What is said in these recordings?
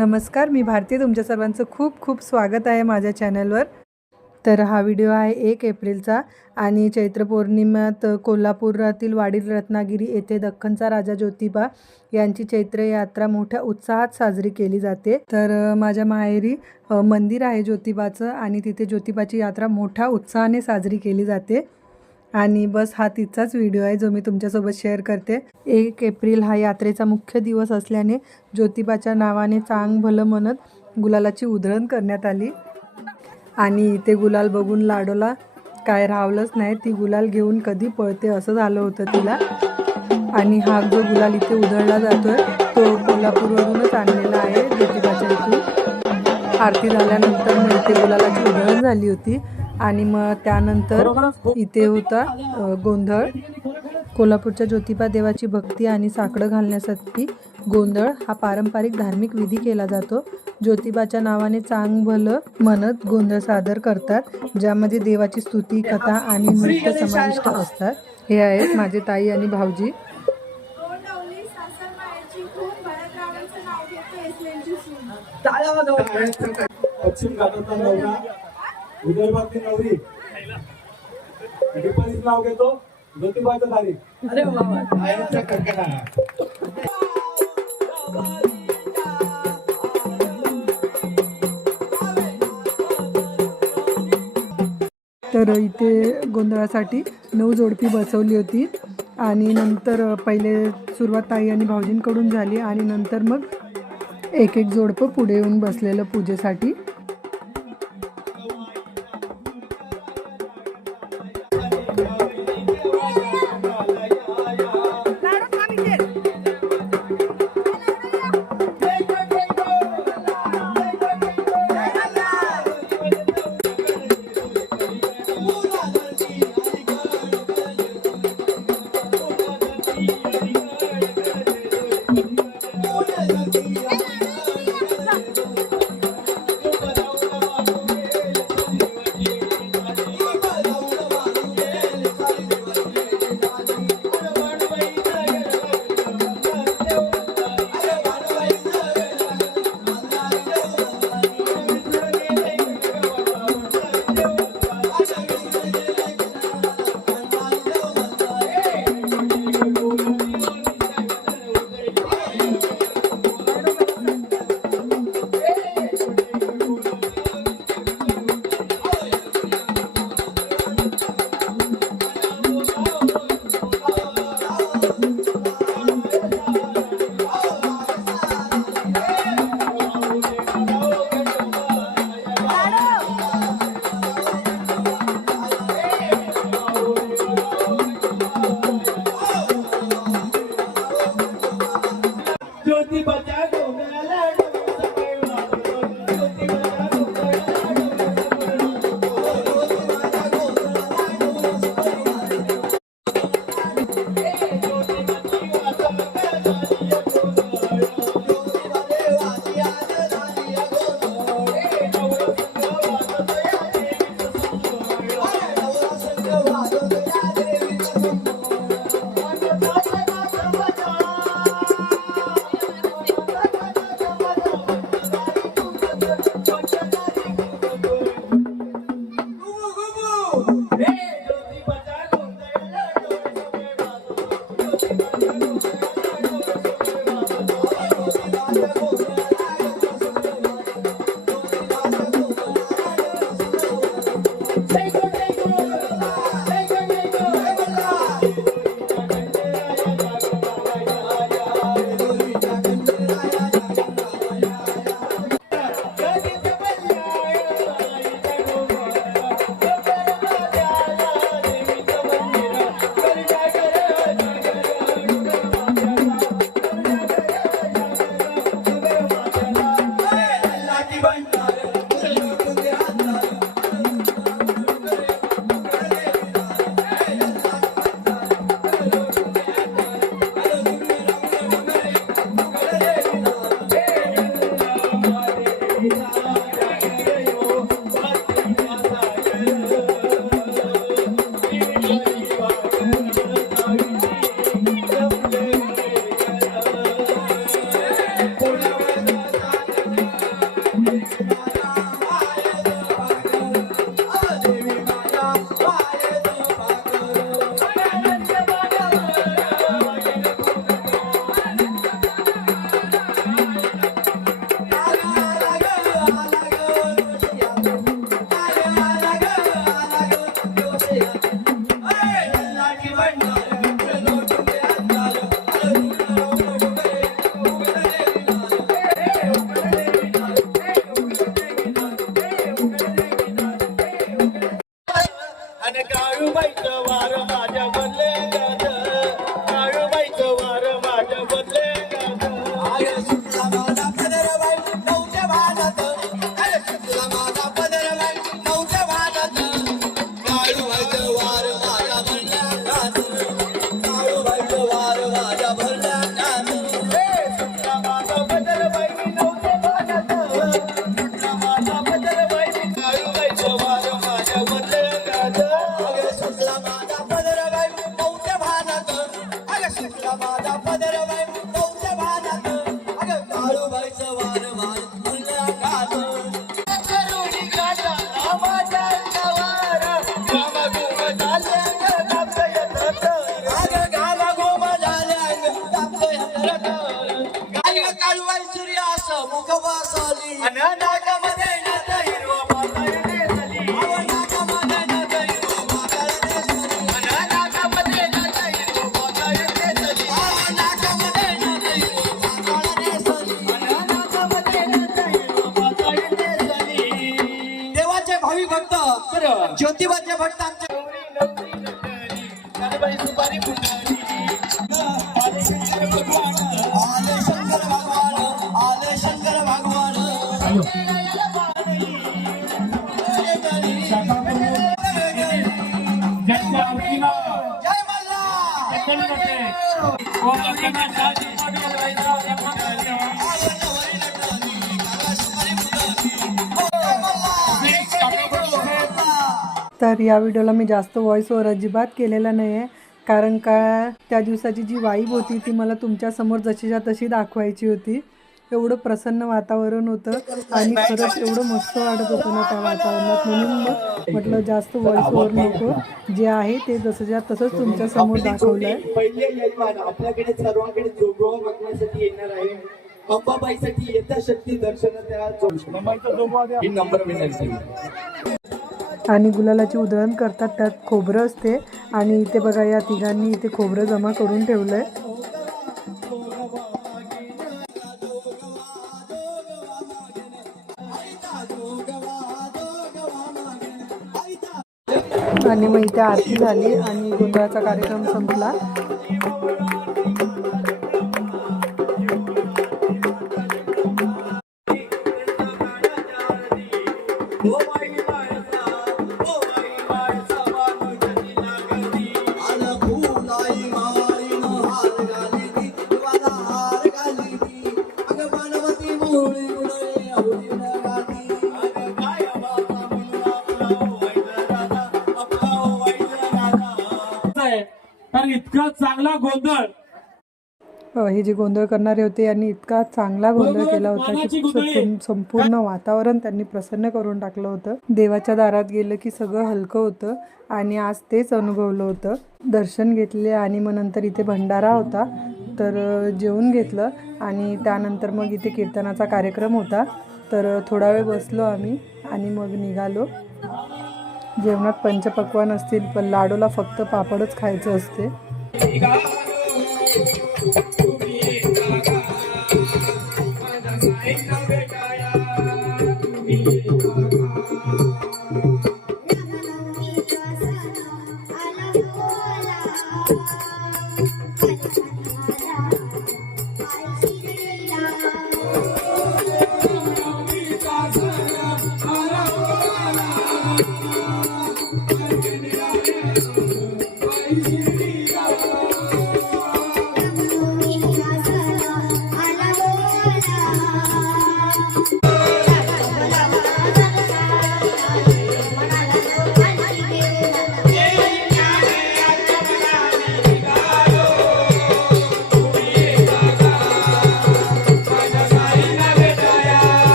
नमस्कार, मी भारती. तुमच्या सर्वांचं खूप खूप स्वागत आहे माझ्या चॅनलवर. तर हा व्हिडिओ आहे 1 एप्रिलचा आणि चैत्र पौर्णिमेत कोल्हापुरातील वाडील रत्नागिरी येथे दख्खनचा राजा ज्योतिबा यांची चैत्र यात्रा मोठ्या उत्साहात साजरी केली जाते. तर माझ्या माहेरी मंदिर आहे ज्योतिबाचं आणि तिथे ज्योतिबाची यात्रा मोठ्या उत्साहाने साजरी केली जाते. आणि बस हा तिचाच व्हिडिओ आहे जो मी तुमच्यासोबत शेअर करते. 1 एप्रिल हा यात्रेचा मुख्य दिवस असल्याने ज्योतिबाच्या नावाने चांग भलं म्हणत गुलालाची उधळण करण्यात आली आणि इथे गुलाल बघून लाडोला काय राहवलंच नाही. ती गुलाल घेऊन कधी पळते असं झालं होतं तिला. आणि हा जो गुलाल इथे उधळला जातोय तो कोल्हापूरवरूनच आणलेला आहे ज्योतिबाच्या इथून. आरती झाल्यानंतर मग इथे गुलालाची उधळण झाली होती आणि मग त्यानंतर इथे होता गोंधळ. कोल्हापूरच्या ज्योतिबा देवाची भक्ती आणि साकडं घालण्यासाठी गोंधळ हा पारंपरिक धार्मिक विधी केला जातो. ज्योतिबाच्या नावाने चांग भलं म्हणत गोंधळ सादर करतात, ज्यामध्ये देवाची स्तुती, कथा आणि नृत्य समाविष्ट असतात. हे आहेत माझे ताई आणि भाऊजी. पश्चिम घाटातला नवरा, विदर्भातली नवरी, डिपलीच नाव घेतो ज्योतिबाच्या दारी. अरे बाबा तर इथे गोंधळासाठी 9 जोडपी बसवली होती आणि नंतर पहिले सुरुवात ताई आणि भाऊजींकडून झाली आणि नंतर मग एक एक जोडपं पुढे येऊन बसलेलं पूजेसाठी. मुख बसली नाकामध्ये नाच हिरवं पाताळी झाली नाकामध्ये नाच हिरवं पाताळ दिसली नाकामध्ये नाच हिरवं पाताळी झाली नाकामध्ये नाच हिरवं पाताळ दिसली नाकामध्ये नाच हिरवं पाताळी झाली देवाचे भावी भक्त बरं ज्योतिबाचे भक्त आमचे बाई सुपारी फुटली आले शंकर भगवान आले शंकर भगवान जय मल्हार तर या व्हिडिओला मी जास्त व्हॉइस ओव्हर अजिबात केलेला नाही आहे, कारण का त्या दिवसाची जी वाईब होती ती मला तुमच्यासमोर जशीच्या तशी दाखवायची होती. एवढं प्रसन्न वातावरण होतं आणि खरंच एवढं मस्त वाटत होतं ना त्या वातावरणात, म्हणून मग म्हटलं जास्त व्हॉइस ओव्हर नको, जे आहे ते जसंच्या तसंच तुमच्यासमोर दाखवलं आहे. पहिले यजमान आपल्याकडे सर्वांकडे जोगवा बघण्यासाठी येणार आहे. अंबाबाईसाठी यथाशक्ती दर्शन त्या ही नंबर विनंती. आणि गुलालाची उधळण करतात, त्यात खोबरं असते आणि इथे बघा या तिघांनी इथे खोबरं जमा करून ठेवलं आहे. आणि मग इथे आरती झाली आणि गोंधळाचा कार्यक्रम संपला. कारण इतका चांगला गोंधळ हे जे गोंधळ करणारे होते यांनी इतका चांगला गोंधळ केला होता की संपूर्ण वातावरण त्यांनी प्रसन्न करून टाकलं होतं. देवाच्या दारात गेलं की सगळं हलकं होतं आणि आज तेच अनुभवलं होतं. दर्शन घेतले आणि मग नंतर इथे भंडारा होता, तर जेवून घेतलं आणि त्यानंतर मग इथे कीर्तनाचा कार्यक्रम होता, तर थोडा वेळ बसलो आम्ही आणि मग निघालो. जेवणात पंचपक्वान असतील, पण लाडूला फक्त पापडच खायचं असते.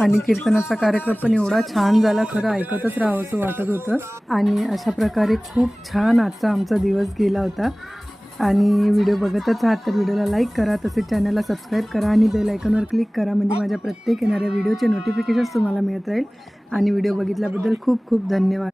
आणि कीर्तनाचा कार्यक्रम पण एवढा छान झाला, खरं ऐकतच राहावं असं वाटत होतं. आणि अशा प्रकारे खूप छान आजचा आमचा दिवस गेला होता. आणि व्हिडिओ बघतच आहात तर व्हिडिओला लाईक करा, तसेच चॅनलला सबस्क्राईब करा आणि बेल आयकॉनवर क्लिक करा, म्हणजे माझ्या प्रत्येक येणाऱ्या व्हिडिओचे नोटिफिकेशन्स तुम्हाला मिळत राहील. आणि व्हिडिओ बघितल्याबद्दल खूप खूप धन्यवाद.